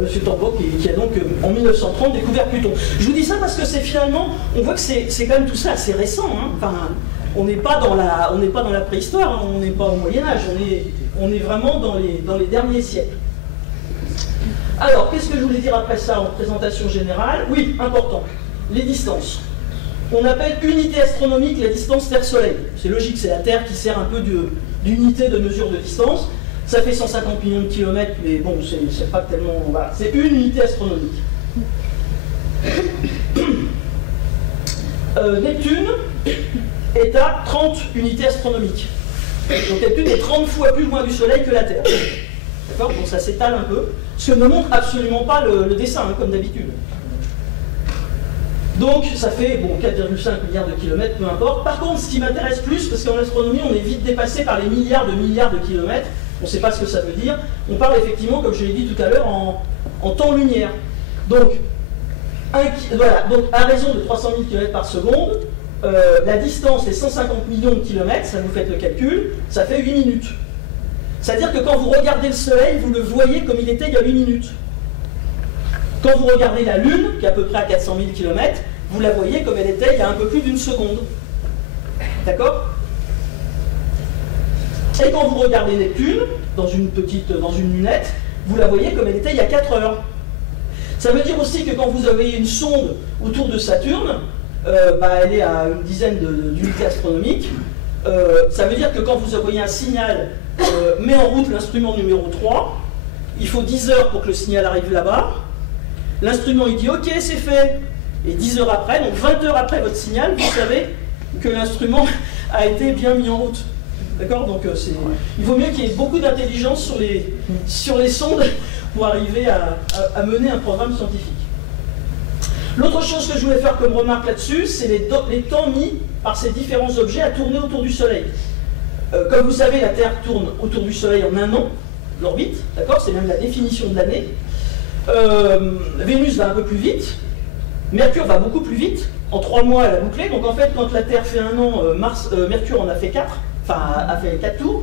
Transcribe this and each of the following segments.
Monsieur Tombaugh, qui a donc en 1930 découvert Pluton. Je vous dis ça parce que c'est finalement, on voit que c'est quand même tout ça assez récent. Hein. Enfin, on n'est pas dans la préhistoire, hein. On n'est pas au Moyen-Âge, on est vraiment dans les derniers siècles. Alors, qu'est-ce que je voulais dire après ça en présentation générale? Oui, important, les distances. On appelle unité astronomique la distance Terre-Soleil. C'est logique, c'est la Terre qui sert un peu d'unité de mesure de distance. Ça fait 150 millions de kilomètres, mais bon, c'est pas tellement... Voilà. C'est une unité astronomique. Neptune est à 30 unités astronomiques. Donc Neptune est 30 fois plus loin du Soleil que la Terre. D'accord? Donc ça s'étale un peu. Ce que ne montre absolument pas le dessin, hein, comme d'habitude. Donc ça fait bon, 4,5 milliards de kilomètres, peu importe. Par contre, ce qui m'intéresse plus, parce qu'en astronomie, on est vite dépassé par les milliards de kilomètres, on ne sait pas ce que ça veut dire, on parle effectivement, comme je l'ai dit tout à l'heure, en temps-lumière. Donc, voilà, donc à raison de 300 000 km par seconde, la distance est 150 millions de kilomètres, ça vous faites le calcul, ça fait 8 minutes. C'est-à-dire que quand vous regardez le Soleil, vous le voyez comme il était il y a 8 minutes. Quand vous regardez la Lune, qui est à peu près à 400 000 km, vous la voyez comme elle était il y a un peu plus d'une seconde. D'accord? Et quand vous regardez Neptune, dans une lunette, vous la voyez comme elle était il y a 4 heures. Ça veut dire aussi que quand vous avez une sonde autour de Saturne, elle est à une dizaine d'unités astronomiques. Ça veut dire que quand vous envoyez un signal, met en route l'instrument numéro 3, il faut 10 heures pour que le signal arrive là-bas. L'instrument il dit ok, c'est fait. Et 10 heures après, donc 20 heures après votre signal, vous savez que l'instrument a été bien mis en route. D'accord? Donc il vaut mieux qu'il y ait beaucoup d'intelligence sur les sondes pour arriver à mener un programme scientifique. L'autre chose que je voulais faire comme remarque là-dessus, c'est les temps mis par ces différents objets à tourner autour du Soleil. Comme vous savez, la Terre tourne autour du Soleil en un an, l'orbite, d'accord? C'est même la définition de l'année. Vénus va un peu plus vite, Mercure va beaucoup plus vite, en 3 mois elle a bouclé, donc en fait quand la Terre fait un an, Mercure en a fait 4, enfin a fait 4 tours,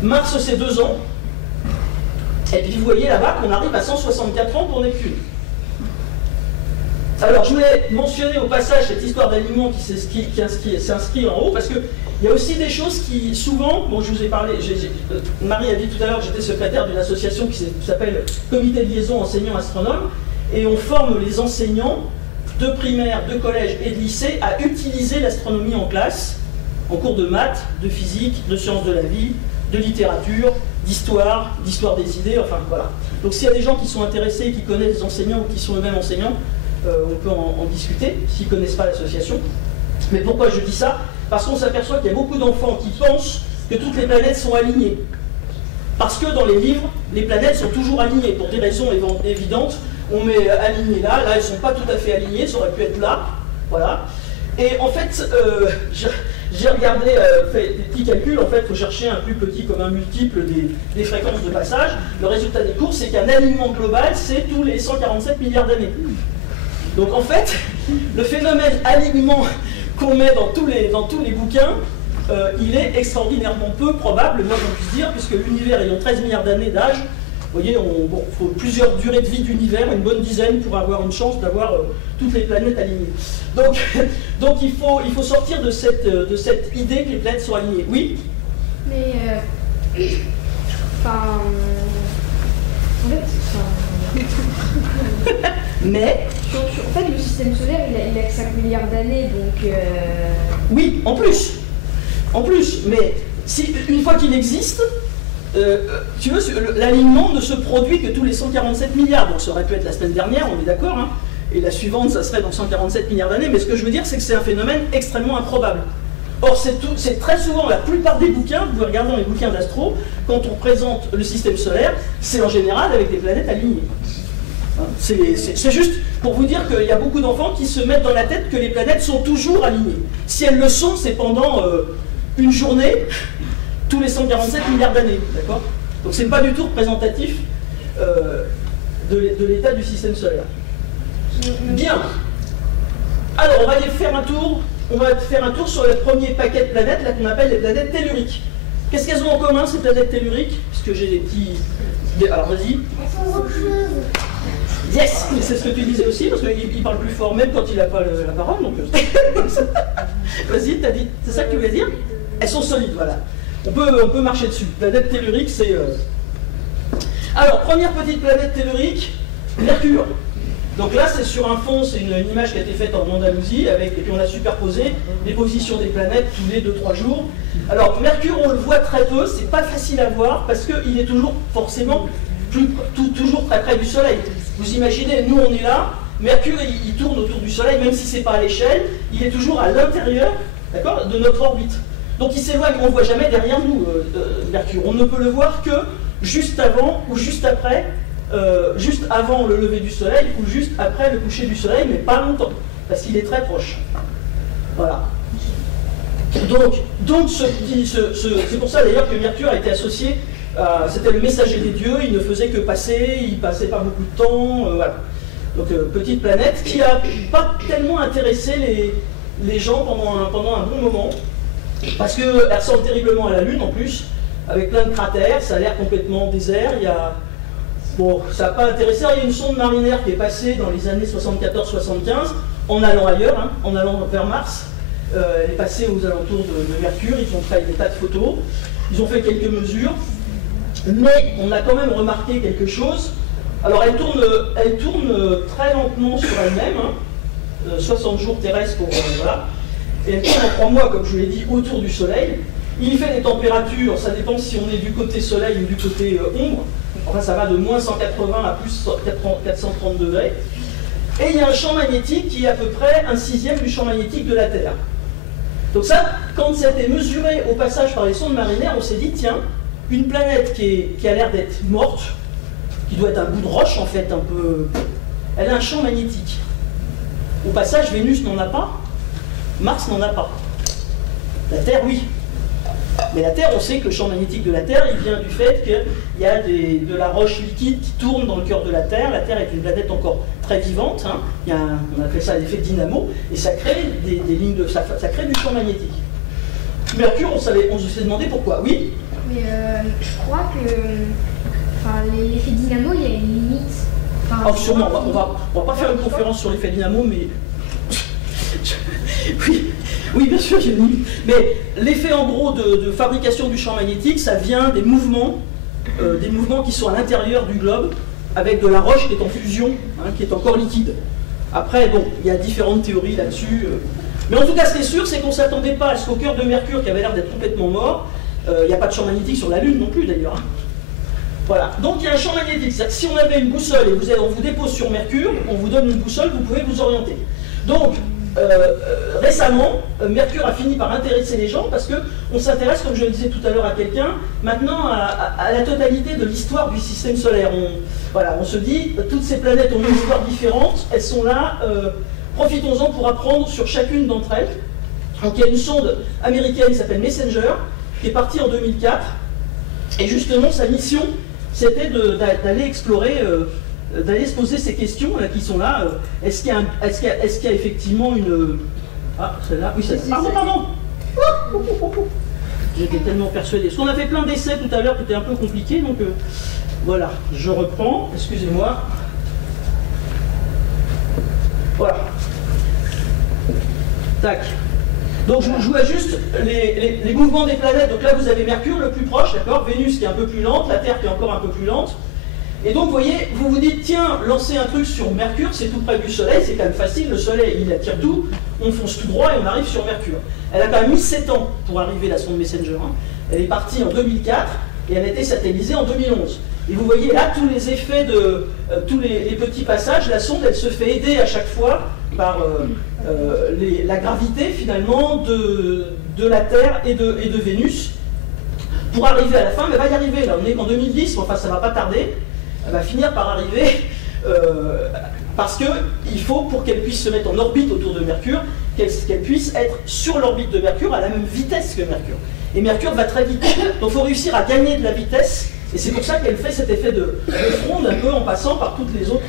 Mars c'est 2 ans, et puis vous voyez là-bas qu'on arrive à 164 ans pour Neptune. Alors je voulais mentionner au passage cette histoire d'alignement qui s'inscrit en haut, parce qu'il y a aussi des choses qui souvent, bon je vous ai parlé, Marie a dit tout à l'heure que j'étais secrétaire d'une association qui s'appelle Comité de liaison enseignants astronomes, et on forme les enseignants de primaire, de collège et de lycée à utiliser l'astronomie en classe, en cours de maths, de physique, de sciences de la vie, de littérature, d'histoire des idées, enfin voilà. Donc s'il y a des gens qui sont intéressés, qui connaissent des enseignants ou qui sont eux-mêmes enseignants, on peut en discuter, s'ils ne connaissent pas l'association. Mais pourquoi je dis ça? Parce qu'on s'aperçoit qu'il y a beaucoup d'enfants qui pensent que toutes les planètes sont alignées. Parce que dans les livres, les planètes sont toujours alignées, pour des raisons évidentes. On met aligné là elles ne sont pas tout à fait alignées, ça aurait pu être là, voilà. Et en fait, j'ai regardé, fait des petits calculs, en fait, il faut chercher un plus petit comme un multiple des fréquences de passage. Le résultat des cours, c'est qu'un alignement global, c'est tous les 147 milliards d'années. Donc en fait, le phénomène alignement qu'on met dans tous les bouquins, il est extraordinairement peu probable, moi j'en puisse dire, puisque l'univers ayant 13 milliards d'années d'âge, vous voyez, il faut plusieurs durées de vie d'univers, une bonne dizaine pour avoir une chance d'avoir toutes les planètes alignées. Donc il faut sortir de cette idée que les planètes sont alignées. Oui? Mais, Mais en fait, le système solaire, il a que 5 milliards d'années, donc... Oui, en plus, mais une fois qu'il existe, tu veux, l'alignement ne se produit que tous les 147 milliards, donc ça aurait pu être la semaine dernière, on est d'accord, hein, et la suivante, ça serait dans 147 milliards d'années, mais ce que je veux dire, c'est que c'est un phénomène extrêmement improbable. Or, c'est très souvent, la plupart des bouquins, vous pouvez regarder dans les bouquins d'astro, quand on présente le système solaire, c'est en général avec des planètes alignées. C'est juste pour vous dire qu'il y a beaucoup d'enfants qui se mettent dans la tête que les planètes sont toujours alignées. Si elles le sont, c'est pendant une journée, tous les 147 milliards d'années, d'accord? Donc c'est pas du tout représentatif de l'état du système solaire. Bien. Alors, on va faire un tour sur le premier paquet de planètes, là qu'on appelle les planètes telluriques. Qu'est-ce qu'elles ont en commun, ces planètes telluriques? Puisque j'ai des petits Alors vas-y. Yes, c'est ce que tu disais aussi, parce qu'il parle plus fort même quand il n'a pas la parole. Donc vas-y, t'as dit, c'est ça que tu voulais dire? Elles sont solides, voilà. On peut marcher dessus. Planète tellurique, c'est... Alors, première petite planète tellurique, Mercure. Donc là, c'est sur un fond, c'est une image qui a été faite en Andalousie, et puis on a superposé les positions des planètes tous les 2-3 jours. Alors, Mercure, on le voit très peu, c'est pas facile à voir, parce qu'il est toujours, forcément, toujours très près du Soleil. Vous imaginez, nous on est là, Mercure il tourne autour du Soleil, même si c'est pas à l'échelle, il est toujours à l'intérieur, d'accord, de notre orbite. Donc il s'éloigne, on ne voit jamais derrière nous Mercure. On ne peut le voir que juste avant ou juste après, juste avant le lever du Soleil ou juste après le coucher du Soleil, mais pas longtemps, parce qu'il est très proche. Voilà. Donc c'est pour ça d'ailleurs que Mercure a été associé. C'était le messager des dieux, il ne faisait que passer, il passait pas beaucoup de temps, voilà. Donc petite planète qui n'a pas tellement intéressé les gens pendant un bon moment, parce qu'elle ressemble terriblement à la Lune en plus, avec plein de cratères, ça a l'air complètement désert, bon, ça n'a pas intéressé, il y a une sonde marinaire qui est passée dans les années 74-75, en allant ailleurs, hein, en allant vers Mars, elle est passée aux alentours de Mercure, ils ont fait des tas de photos, ils ont fait quelques mesures, mais on a quand même remarqué quelque chose. Alors elle tourne très lentement sur elle-même, hein, 60 jours terrestres pour... voilà. Et elle tourne en 3 mois, comme je vous l'ai dit, autour du Soleil. Il fait des températures, ça dépend si on est du côté Soleil ou du côté ombre. Enfin, ça va de moins 180 à plus 430 degrés. Et il y a un champ magnétique qui est à peu près 1/6 du champ magnétique de la Terre. Donc ça, quand ça a été mesuré au passage par les sondes marinaires, on s'est dit, tiens, une planète qui a l'air d'être morte, qui doit être un bout de roche en fait, un peu... Elle a un champ magnétique. Au passage, Vénus n'en a pas, Mars n'en a pas. La Terre, oui. Mais la Terre, on sait que le champ magnétique de la Terre, il vient du fait qu'il y a de la roche liquide qui tourne dans le cœur de la Terre. La Terre est une planète encore très vivante. Hein. On appelle ça l'effet dynamo, et ça crée des lignes de... Ça crée du champ magnétique. Mercure, on s'est demandé pourquoi. Oui. Mais je crois que l'effet dynamo, il y a une limite. Sûrement, on va pas faire une conférence sur l'effet dynamo, mais... oui, bien sûr, j'ai une limite. Mais l'effet en gros de fabrication du champ magnétique, ça vient des mouvements qui sont à l'intérieur du globe, avec de la roche qui est en fusion, hein, qui est encore liquide. Après, bon, il y a différentes théories là-dessus. Mais en tout cas, ce qui est sûr, c'est qu'on ne s'attendait pas à ce qu'au cœur de Mercure, qui avait l'air d'être complètement mort, il n'y a pas de champ magnétique sur la Lune non plus d'ailleurs. Voilà, donc il y a un champ magnétique. C'est-à-dire que si on avait une boussole et on vous dépose sur Mercure, on vous donne une boussole, vous pouvez vous orienter. Donc, récemment, Mercure a fini par intéresser les gens parce qu'on s'intéresse, comme je le disais tout à l'heure à quelqu'un, maintenant à la totalité de l'histoire du système solaire. On se dit, toutes ces planètes ont une histoire différente, elles sont là, profitons-en pour apprendre sur chacune d'entre elles. Donc il y a une sonde américaine qui s'appelle Messenger, qui est partie en 2004, et justement sa mission, c'était d'aller explorer... d'aller se poser ces questions là, qui sont là. Est-ce qu'il y a effectivement une... Ah, celle-là, oui, celle-là. Pardon. J'étais tellement persuadé. Parce qu'on a fait plein d'essais tout à l'heure qui étaient un peu compliqués, donc voilà, je reprends, excusez-moi. Voilà. Tac. Donc je vois juste les mouvements des planètes. Donc là vous avez Mercure le plus proche, d'accord, Vénus qui est un peu plus lente, la Terre qui est encore un peu plus lente. Et donc, vous voyez, vous vous dites, tiens, lancer un truc sur Mercure, c'est tout près du Soleil, c'est quand même facile, le Soleil, il attire tout, on fonce tout droit et on arrive sur Mercure. Elle a quand même mis 7 ans pour arriver, la sonde Messenger. Hein. Elle est partie en 2004 et elle a été satellisée en 2011. Et vous voyez là tous les effets tous les petits passages, la sonde, elle se fait aider à chaque fois par la gravité, finalement, de la Terre et de Vénus, pour arriver à la fin, mais elle va y arriver, là, on est en 2010, enfin ça ne va pas tarder. Elle va finir par arriver parce qu'il faut, pour qu'elle puisse se mettre en orbite autour de Mercure, qu'elle puisse être sur l'orbite de Mercure à la même vitesse que Mercure. Et Mercure va très vite. Donc il faut réussir à gagner de la vitesse, et c'est pour ça qu'elle fait cet effet de fronde un peu en passant par toutes les autres.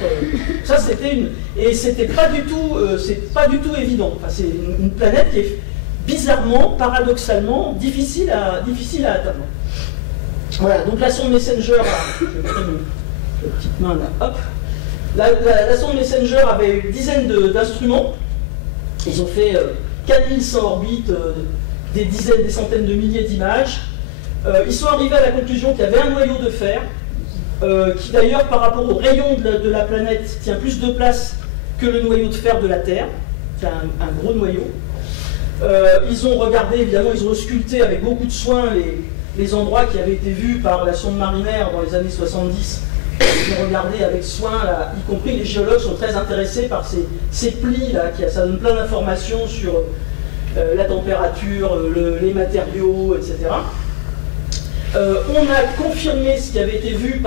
Ça c'était une... Et c'était pas du tout évident. Enfin, c'est une planète qui est bizarrement, paradoxalement, difficile à atteindre. Voilà, donc la sonde Messenger, là, je vais mettre une petite main là, hop. La sonde Messenger avait une dizaine d'instruments. Ils ont fait 4100 orbites, des dizaines, des centaines de milliers d'images. Ils sont arrivés à la conclusion qu'il y avait un noyau de fer, qui d'ailleurs, par rapport au rayon de la planète, tient plus de place que le noyau de fer de la Terre. C'est un gros noyau. Ils ont regardé, évidemment, ils ont ausculté avec beaucoup de soin les endroits qui avaient été vus par la sonde Mariner dans les années 70. Ils ont regardé avec soin, là, y compris les géologues sont très intéressés par ces plis, là, ça donne plein d'informations sur la température, les matériaux, etc. On a confirmé ce qui avait été vu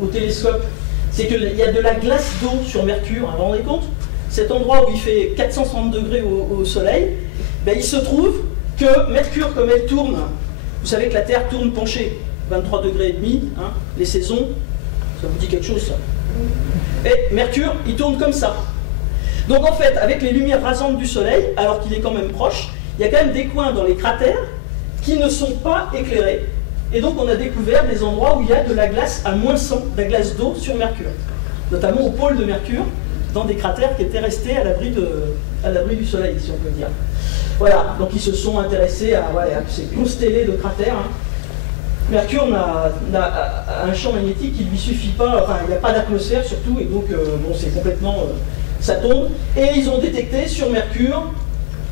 au télescope, c'est qu'il y a de la glace d'eau sur Mercure, vous vous rendez compte? Cet endroit où il fait 430 degrés au Soleil, ben, il se trouve que Mercure, comme elle tourne, vous savez que la Terre tourne penchée, 23 degrés et demi, hein, les saisons, ça vous dit quelque chose ça? Et Mercure, il tourne comme ça. Donc en fait, avec les lumières rasantes du Soleil, alors qu'il est quand même proche, il y a quand même des coins dans les cratères qui ne sont pas éclairés. Et donc on a découvert des endroits où il y a de la glace à moins 100, de la glace d'eau sur Mercure. Notamment au pôle de Mercure, dans des cratères qui étaient restés à l'abri du Soleil, si on peut dire. Voilà, donc ils se sont intéressés à ces constellés de cratères. Hein. Mercure a un champ magnétique qui ne lui suffit pas, enfin il n'y a pas d'atmosphère surtout, et donc bon, c'est complètement... ça tombe. Et ils ont détecté sur Mercure,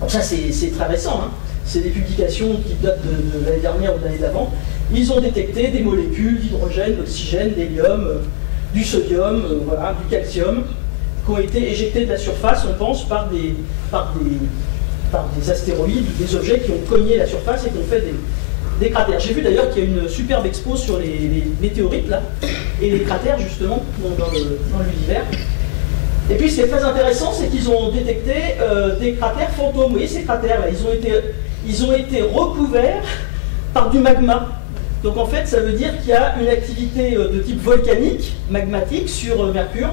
ça c'est très récent, hein, c'est des publications qui datent de l'année dernière ou de l'année d'avant, ils ont détecté des molécules d'hydrogène, d'oxygène, d'hélium, du sodium, voilà, du calcium, qui ont été éjectés de la surface, on pense, par des astéroïdes, des objets qui ont cogné la surface et qui ont fait des cratères. J'ai vu d'ailleurs qu'il y a une superbe expo sur les météorites, là, et les cratères, justement, dans l'univers. Et puis, ce qui est très intéressant, c'est qu'ils ont détecté des cratères fantômes. Vous voyez ces cratères-là, ils ont été recouverts par du magma. Donc, en fait, ça veut dire qu'il y a une activité de type volcanique, magmatique, sur Mercure.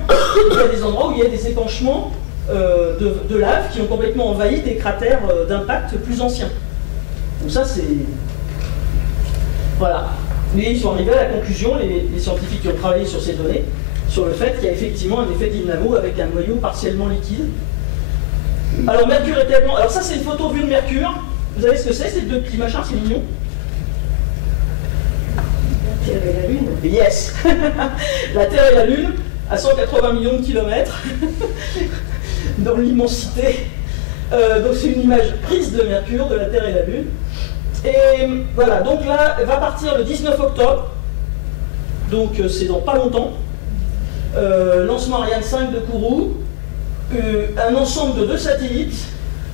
Il y a des endroits où il y a des épanchements de lave qui ont complètement envahi des cratères d'impact plus anciens. Donc ça, c'est... Voilà. Mais ils sont arrivés à la conclusion, les scientifiques qui ont travaillé sur ces données, sur le fait qu'il y a effectivement un effet dynamo avec un noyau partiellement liquide. Alors Mercure est tellement... Alors ça c'est une photo vue de Mercure. Vous savez ce que c'est, ces deux petits machins, c'est mignon. La Terre et la Lune. Yes. La Terre et la Lune, à 180 millions de kilomètres, dans l'immensité. Donc c'est une image prise de Mercure, de la Terre et la Lune. Et voilà, donc là, elle va partir le 19 octobre. Donc c'est dans pas longtemps. Lancement Ariane 5 de Kourou, un ensemble de 2 satellites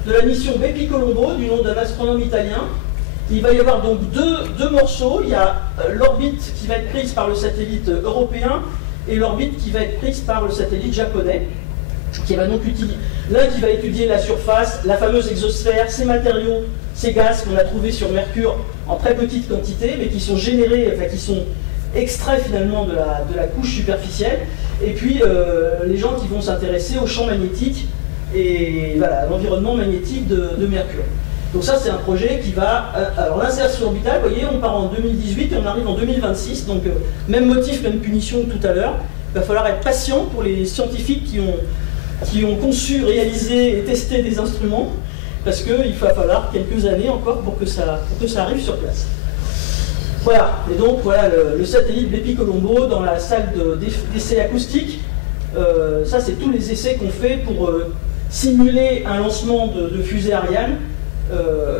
de la mission Bepi Colombo, du nom d'un astronome italien. Il va y avoir donc deux morceaux. Il y a l'orbite qui va être prise par le satellite européen et l'orbite qui va être prise par le satellite japonais, qui va donc l'un qui va étudier la surface, la fameuse exosphère, ces matériaux, ces gaz qu'on a trouvés sur Mercure en très petite quantité, mais qui sont générés, enfin qui sont extraits finalement de la couche superficielle, et puis les gens qui vont s'intéresser au champ magnétique et voilà, à l'environnement magnétique de Mercure. Donc ça c'est un projet qui va... alors l'insertion orbitale, vous voyez, on part en 2018 et on arrive en 2026, donc même motif, même punition que tout à l'heure. Il va falloir être patient pour les scientifiques qui ont conçu, réalisé et testé des instruments, parce qu'il va falloir quelques années encore pour que ça arrive sur place. Voilà, et donc voilà le satellite Bepi Colombo dans la salle d'essai acoustique. Ça c'est tous les essais qu'on fait pour simuler un lancement de fusée Ariane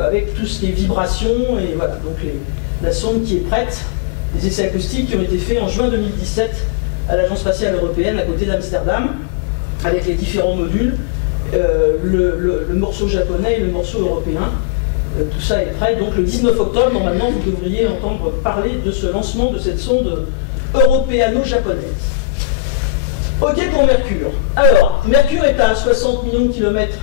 avec toutes les vibrations, et voilà, donc la sonde qui est prête, les essais acoustiques qui ont été faits en juin 2017 à l'Agence spatiale européenne à côté d'Amsterdam, avec les différents modules, le morceau japonais et le morceau européen. Tout ça est prêt, donc le 19 octobre, normalement, vous devriez entendre parler de ce lancement de cette sonde européano-japonaise. Ok pour Mercure. Alors, Mercure est à 60 millions de kilomètres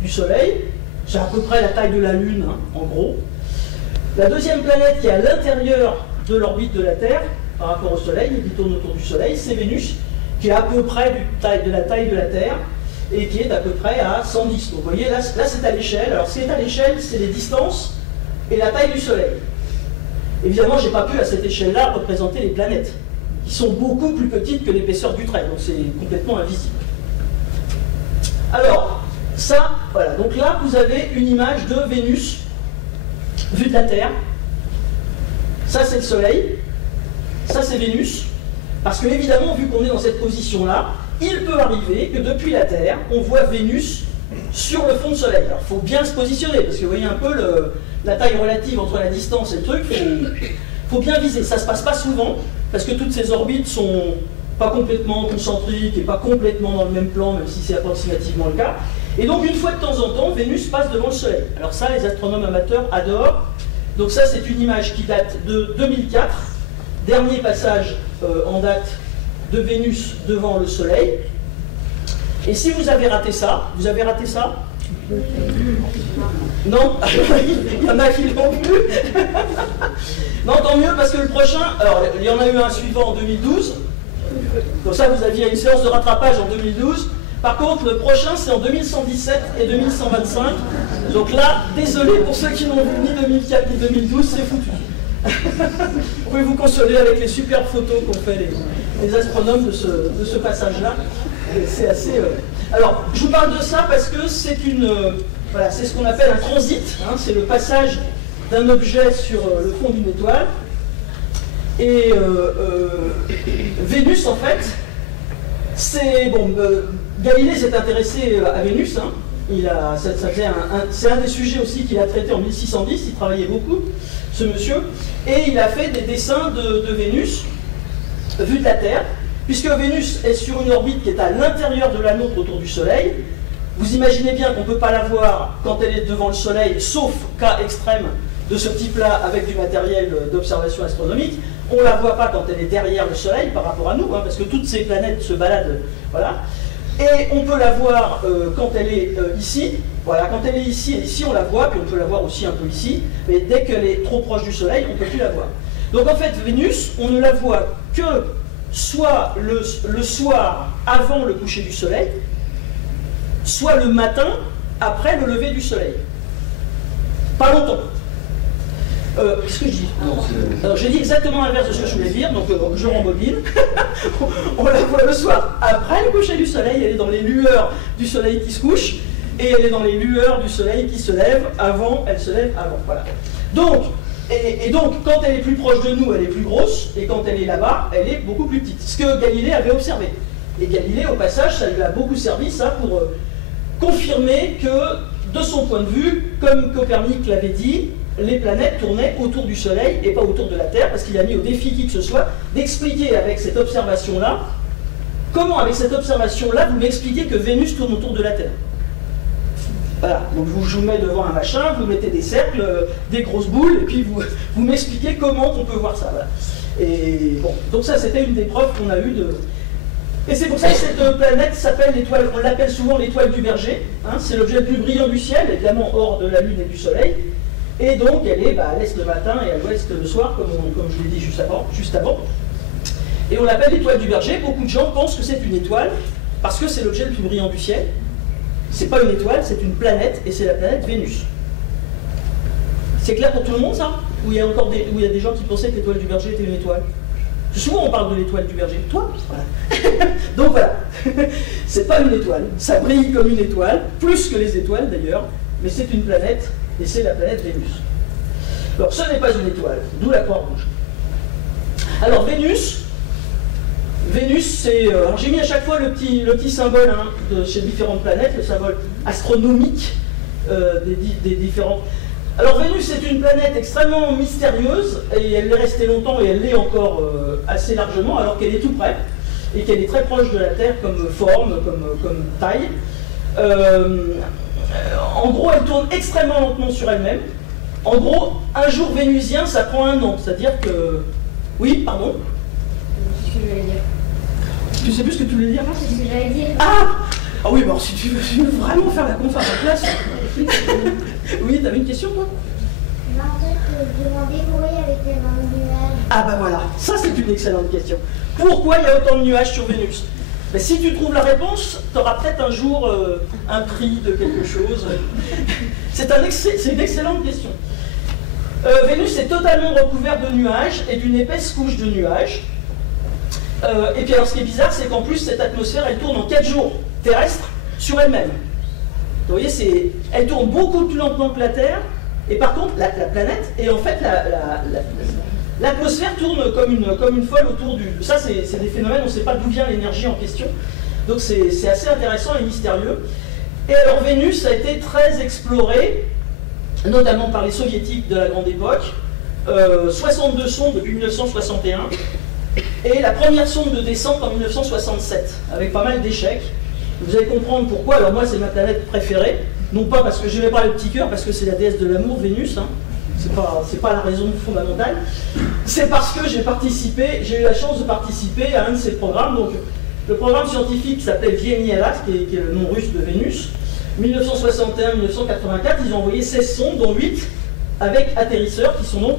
du Soleil, c'est à peu près la taille de la Lune, hein, en gros. La deuxième planète qui est à l'intérieur de l'orbite de la Terre, par rapport au Soleil, et qui tourne autour du Soleil, c'est Vénus, qui est à peu près de la taille de la Terre, et qui est à peu près à 110. Donc vous voyez, là c'est à l'échelle. Alors ce qui est à l'échelle, c'est les distances et la taille du Soleil. Évidemment, je n'ai pas pu à cette échelle-là représenter les planètes, qui sont beaucoup plus petites que l'épaisseur du trait, donc c'est complètement invisible. Alors, ça, voilà, donc là, vous avez une image de Vénus, vue de la Terre. Ça, c'est le Soleil. Ça, c'est Vénus. Parce que, évidemment, vu qu'on est dans cette position-là, il peut arriver que depuis la Terre, on voit Vénus sur le fond de Soleil. Alors, il faut bien se positionner, parce que vous voyez un peu la taille relative entre la distance et le truc, il faut bien viser. Ça ne se passe pas souvent, parce que toutes ces orbites sont pas complètement concentriques et pas complètement dans le même plan, même si c'est approximativement le cas. Et donc, une fois de temps en temps, Vénus passe devant le Soleil. Alors ça, les astronomes amateurs adorent. Donc ça, c'est une image qui date de 2004. Dernier passage en date de Vénus devant le Soleil. Et si vous avez raté ça, vous avez raté ça? Non. Il y en a qui l'ont vu. Non, tant mieux, parce que le prochain, alors il y en a eu un suivant en 2012. Donc ça, vous aviez une séance de rattrapage en 2012. Par contre, le prochain, c'est en 2117 et 2125. Donc là, désolé pour ceux qui n'ont vu ni 2004 ni 2012, c'est foutu. Vous pouvez vous consoler avec les superbes photos qu'ont fait les astronomes de ce passage-là. C'est assez... Alors, je vous parle de ça parce que c'est voilà, c'est ce qu'on appelle un transit. Hein, c'est le passage d'un objet sur le fond d'une étoile. Et Vénus, en fait, c'est... Bon, Galilée s'est intéressé à Vénus. Hein. C'est un des sujets aussi qu'il a traité en 1610. Il travaillait beaucoup, ce monsieur. Et il a fait des dessins de Vénus, vue de la Terre. Puisque Vénus est sur une orbite qui est à l'intérieur de la nôtre autour du Soleil, vous imaginez bien qu'on ne peut pas la voir quand elle est devant le Soleil, sauf cas extrême de ce type-là avec du matériel d'observation astronomique. On ne la voit pas quand elle est derrière le Soleil par rapport à nous, hein, parce que toutes ces planètes se baladent. Voilà. Et on peut la voir quand elle est ici. Voilà, quand elle est ici, et ici on la voit, puis on peut la voir aussi un peu ici, mais dès qu'elle est trop proche du Soleil, on ne peut plus la voir. Donc en fait, Vénus, on ne la voit que soit le soir avant le coucher du Soleil, soit le matin après le lever du Soleil. Pas longtemps. Qu'est-ce que je dis? Alors j'ai dit exactement l'inverse de ce que je voulais dire, donc je rembobine. On la voit le soir après le coucher du Soleil, elle est dans les lueurs du Soleil qui se couche, et elle est dans les lueurs du Soleil qui se lève avant, elle se lève avant. Voilà. Donc, et donc, quand elle est plus proche de nous, elle est plus grosse, et quand elle est là-bas, elle est beaucoup plus petite. Ce que Galilée avait observé. Et Galilée, au passage, ça lui a beaucoup servi, ça, pour confirmer que, de son point de vue, comme Copernic l'avait dit, les planètes tournaient autour du Soleil et pas autour de la Terre, parce qu'il a mis au défi qui que ce soit d'expliquer avec cette observation-là, comment, avec cette observation-là, vous m'expliquez que Vénus tourne autour de la Terre. Voilà, donc je vous mets devant un machin, vous mettez des cercles, des grosses boules, et puis vous m'expliquez comment on peut voir ça. Voilà. Et bon, donc ça c'était une des preuves qu'on a eues de... Et c'est pour ça que cette planète s'appelle l'étoile, on l'appelle souvent l'étoile du Berger, hein, c'est l'objet le plus brillant du ciel, évidemment hors de la Lune et du Soleil, et donc elle est à l'est le matin et à l'ouest le soir, comme je l'ai dit juste avant. Et on l'appelle l'étoile du Berger. Beaucoup de gens pensent que c'est une étoile, parce que c'est l'objet le plus brillant du ciel. C'est pas une étoile, c'est une planète, et c'est la planète Vénus. C'est clair pour tout le monde, ça? Ou il y a encore des gens qui pensaient que l'étoile du Berger était une étoile? Souvent on parle de l'étoile du Berger. Toi? Voilà. Donc voilà. C'est pas une étoile. Ça brille comme une étoile, plus que les étoiles d'ailleurs, mais c'est une planète, et c'est la planète Vénus. Alors ce n'est pas une étoile, d'où la Croix-Rouge. Alors Vénus, c'est... alors j'ai mis à chaque fois le petit symbole hein, de chez différentes planètes, le symbole astronomique des différentes... Alors Vénus est une planète extrêmement mystérieuse, et elle est restée longtemps, et elle l'est encore assez largement, alors qu'elle est tout près, et qu'elle est très proche de la Terre comme forme, comme taille. En gros, elle tourne extrêmement lentement sur elle-même. En gros, un jour vénusien, ça prend un an, c'est-à-dire que... Oui, pardon? C'est ce que j'allais dire. Tu sais plus ce que tu voulais dire? Non, c'est ce que j'allais dire. Ah oui, bon, si tu veux vraiment faire la conf à ta place. Oui, t'avais une question, toi? Non, en fait, je demandais pourquoi il y avait tellement de nuages. Ah bah voilà, ça c'est une excellente question. Pourquoi il y a autant de nuages sur Vénus? Mais si tu trouves la réponse, tu auras peut-être un jour un prix de quelque chose. C'est une excellente question. Vénus est totalement recouvert de nuages et d'une épaisse couche de nuages. Et puis alors ce qui est bizarre, c'est qu'en plus cette atmosphère, elle tourne en 4 jours terrestres sur elle-même. Vous voyez, elle tourne beaucoup plus lentement que la Terre, et par contre la planète, et en fait l'atmosphère tourne comme une folle autour du... Ça c'est des phénomènes, on ne sait pas d'où vient l'énergie en question, donc c'est assez intéressant et mystérieux. Et alors Vénus a été très explorée, notamment par les soviétiques de la grande époque, 62 sondes depuis 1961, et la première sonde de descente en 1967, avec pas mal d'échecs. Vous allez comprendre pourquoi. Alors moi c'est ma planète préférée, non pas parce que je n'aimais pas le petit cœur, parce que c'est la déesse de l'amour, Vénus, hein. C'est pas la raison fondamentale, c'est parce que j'ai eu la chance de participer à un de ces programmes, donc le programme scientifique qui s'appelait Vieniera, qui est le nom russe de Vénus. 1961-1984, ils ont envoyé 16 sondes, dont 8 avec atterrisseurs, qui sont donc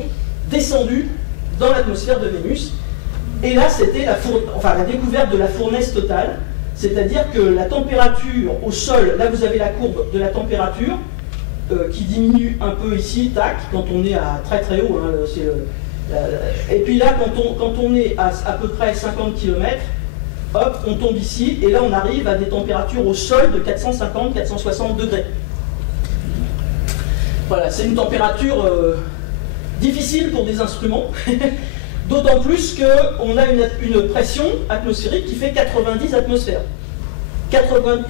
descendus dans l'atmosphère de Vénus. Et là, c'était la découverte de la fournaise totale, c'est-à-dire que la température au sol, là vous avez la courbe de la température, qui diminue un peu ici, tac, quand on est à très très haut. Hein, et puis là, quand on est à peu près 50 km, hop, on tombe ici, et là on arrive à des températures au sol de 450-460 degrés. Voilà, c'est une température difficile pour des instruments, d'autant plus qu'on a une pression atmosphérique qui fait 90 atmosphères.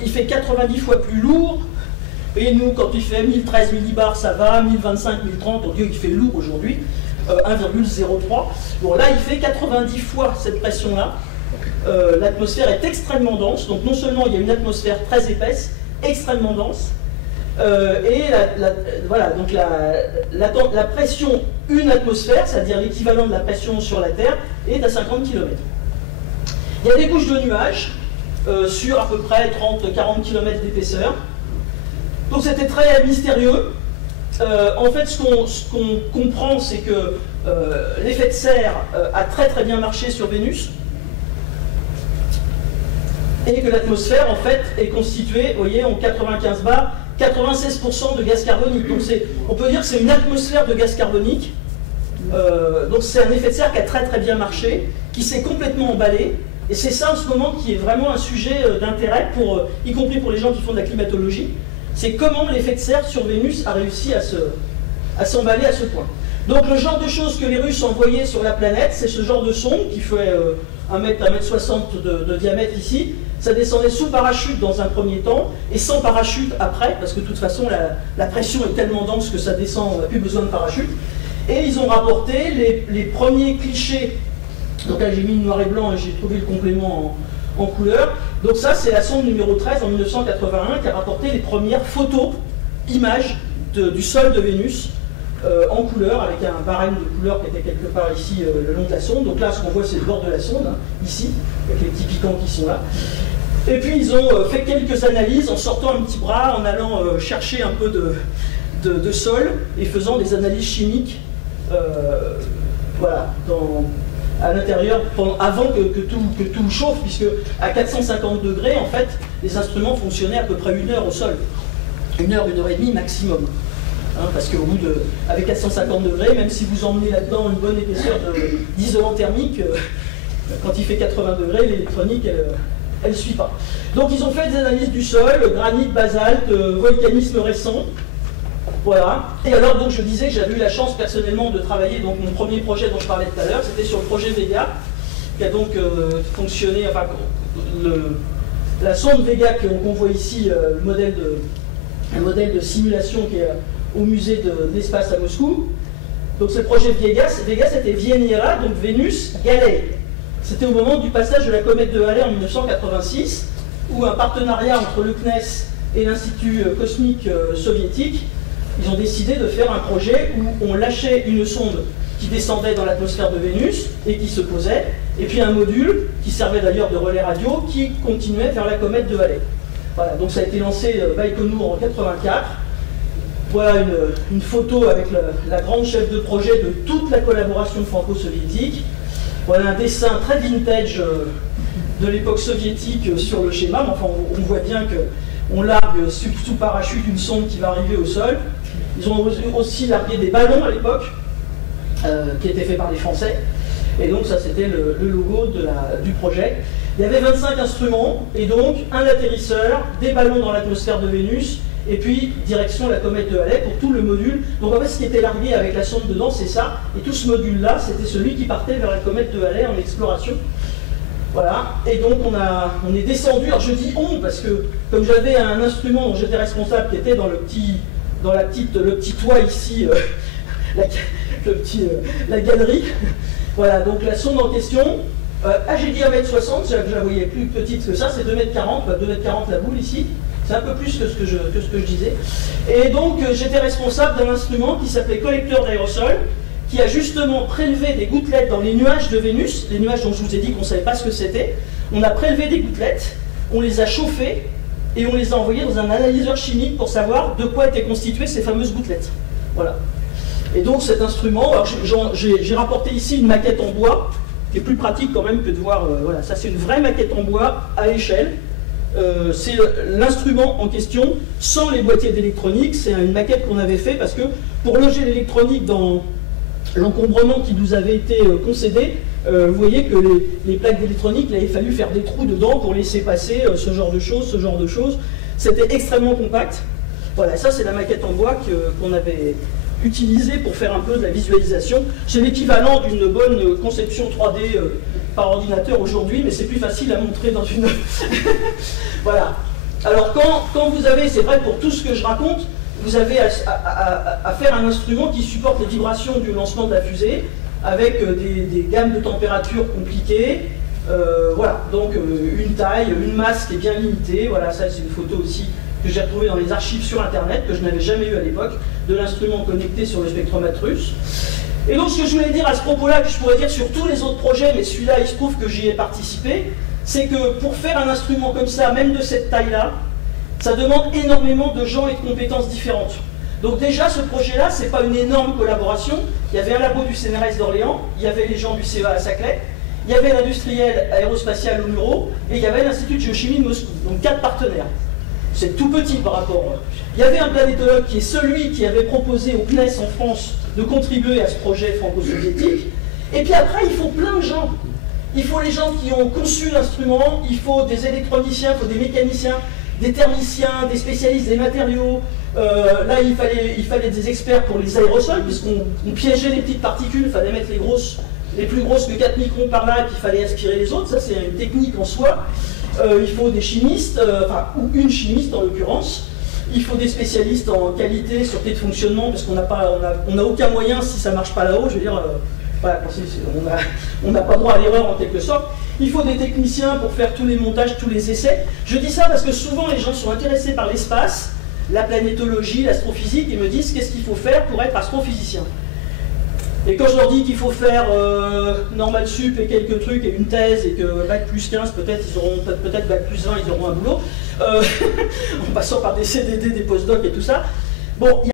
Il fait 90 fois plus lourd, et nous, quand il fait 1013 millibars, ça va, 1025, 1030, on dit qu'il fait lourd aujourd'hui, 1,03. Bon, là, il fait 90 fois cette pression-là. L'atmosphère est extrêmement dense, donc non seulement il y a une atmosphère très épaisse, extrêmement dense, et voilà, donc la pression, une atmosphère, c'est-à-dire l'équivalent de la pression sur la Terre, est à 50 km. Il y a des couches de nuages sur à peu près 30-40 km d'épaisseur. Donc c'était très mystérieux. En fait, ce qu'on comprend, c'est que l'effet de serre a très très bien marché sur Vénus, et que l'atmosphère, en fait, est constituée, vous voyez, en 95 bars, 96% de gaz carbonique. Donc on peut dire que c'est une atmosphère de gaz carbonique. Donc c'est un effet de serre qui a très très bien marché, qui s'est complètement emballé. Et c'est ça en ce moment qui est vraiment un sujet d'intérêt, y compris pour les gens qui font de la climatologie. C'est comment l'effet de serre sur Vénus a réussi à s'emballer à ce point. Donc le genre de choses que les Russes envoyaient sur la planète, c'est ce genre de sonde qui fait 1m60 de diamètre ici. Ça descendait sous parachute dans un premier temps, et sans parachute après, parce que de toute façon la pression est tellement dense que ça descend, on n'a plus besoin de parachute. Et ils ont rapporté les premiers clichés. Donc là j'ai mis le noir et blanc et j'ai trouvé le complément en couleur. Donc ça c'est la sonde numéro 13 en 1981 qui a rapporté les premières photos, images du sol de Vénus en couleur, avec un barème de couleur qui était quelque part ici le long de la sonde. Donc là ce qu'on voit c'est le bord de la sonde, hein, ici, avec les petits piquants qui sont là. Et puis ils ont fait quelques analyses en sortant un petit bras, en allant chercher un peu de sol et faisant des analyses chimiques voilà, à l'intérieur, avant que tout chauffe, puisque à 450 degrés, en fait, les instruments fonctionnaient à peu près 1 heure au sol. 1 heure, 1 heure et demie maximum. Hein, parce qu'au bout avec 450 degrés, même si vous emmenez là-dedans une bonne épaisseur d'isolant thermique, quand il fait 80 degrés, l'électronique, elle ne suit pas. Donc ils ont fait des analyses du sol, granit, basalte, volcanisme récent. Voilà. Et alors, donc, je disais que j'avais eu la chance personnellement de travailler, donc mon premier projet dont je parlais tout à l'heure, c'était sur le projet Vega, qui a donc fonctionné, enfin, la sonde Vega qu'on voit ici, un modèle de simulation qui est au musée de l'espace à Moscou. Donc ce projet Vega c'était Vieniera, donc Vénus, Galley. C'était au moment du passage de la comète de Halley en 1986, où un partenariat entre le CNES et l'Institut cosmique soviétique, ils ont décidé de faire un projet où on lâchait une sonde qui descendait dans l'atmosphère de Vénus et qui se posait, et puis un module qui servait d'ailleurs de relais radio qui continuait vers la comète de Halley. Voilà, donc ça a été lancé Baïkonour en 84. Voilà une photo avec la grande chef de projet de toute la collaboration franco-soviétique. Voilà un dessin très vintage de l'époque soviétique sur le schéma, mais enfin on voit bien qu'on largue sous parachute une sonde qui va arriver au sol. Ils ont aussi largué des ballons à l'époque, qui était fait par les Français. Et donc ça c'était le logo du projet. Il y avait 25 instruments, et donc un atterrisseur, des ballons dans l'atmosphère de Vénus, et puis direction la comète de Halley pour tout le module. Donc en fait ce qui était largué avec la sonde dedans c'est ça, et tout ce module-là c'était celui qui partait vers la comète de Halley en exploration. Voilà, et donc on est descendu, alors je dis on parce que comme j'avais un instrument dont j'étais responsable qui était dans le petit toit ici, la galerie, voilà, donc la sonde en question, j'ai dit 1m60, je la voyais plus petite que ça, c'est 2m40, 2m40 la boule ici, c'est un peu plus que ce que je disais. Et donc j'étais responsable d'un instrument qui s'appelait collecteur d'aérosol, qui a justement prélevé des gouttelettes dans les nuages de Vénus, les nuages dont je vous ai dit qu'on ne savait pas ce que c'était. On a prélevé des gouttelettes, on les a chauffées et on les a envoyées dans un analyseur chimique pour savoir de quoi étaient constituées ces fameuses gouttelettes. Voilà. Et donc cet instrument, j'ai rapporté ici une maquette en bois, qui est plus pratique quand même que de voir, voilà, ça c'est une vraie maquette en bois à échelle. C'est l'instrument en question sans les boîtiers d'électronique, c'est une maquette qu'on avait fait parce que pour loger l'électronique dans l'encombrement qui nous avait été concédé, vous voyez que les plaques d'électronique, il avait fallu faire des trous dedans pour laisser passer ce genre de choses. C'était extrêmement compact. Voilà, ça c'est la maquette en bois qu'on avait utilisée pour faire un peu de la visualisation. C'est l'équivalent d'une bonne conception 3D par ordinateur aujourd'hui, mais c'est plus facile à montrer dans une... Voilà. Alors quand vous avez, c'est vrai pour tout ce que je raconte, vous avez à faire un instrument qui supporte les vibrations du lancement de la fusée, avec des gammes de température compliquées. Voilà, donc une taille, une masse qui est bien limitée. Voilà, ça c'est une photo aussi que j'ai retrouvée dans les archives sur Internet, que je n'avais jamais eu à l'époque, de l'instrument connecté sur le spectromètre russe. Et donc ce que je voulais dire à ce propos-là, que je pourrais dire sur tous les autres projets, mais celui-là il se trouve que j'y ai participé, c'est que pour faire un instrument comme ça, même de cette taille-là, ça demande énormément de gens et de compétences différentes. Donc déjà, ce projet-là, ce n'est pas une énorme collaboration. Il y avait un labo du CNRS d'Orléans, il y avait les gens du CEA à Saclay, il y avait l'industriel aérospatial au Muro, et il y avait l'Institut de géochimie de Moscou. Donc 4 partenaires. C'est tout petit par rapport. Il y avait un planétologue qui est celui qui avait proposé au CNES en France de contribuer à ce projet franco-soviétique. Et puis après, il faut plein de gens. Il faut les gens qui ont conçu l'instrument, il faut des électroniciens, il faut des mécaniciens, des thermiciens, des spécialistes des matériaux. Là, il fallait des experts pour les aérosols, puisqu'on piégeait les petites particules, il fallait mettre les plus grosses que 4 microns par là, et puis il fallait aspirer les autres. Ça, c'est une technique en soi. Il faut des chimistes, ou une chimiste en l'occurrence. Il faut des spécialistes en qualité, sûreté de fonctionnement, parce qu'on n'a aucun moyen, si ça ne marche pas là-haut, je veux dire, voilà, on n'a pas droit à l'erreur en quelque sorte. Il faut des techniciens pour faire tous les montages, tous les essais. Je dis ça parce que souvent les gens sont intéressés par l'espace, la planétologie, l'astrophysique, et me disent qu'est-ce qu'il faut faire pour être astrophysicien. Et quand je leur dis qu'il faut faire normal sup et quelques trucs et une thèse et que bac plus 15, peut-être bac plus 20, ils auront un boulot, en passant par des CDD, des postdocs et tout ça. Bon,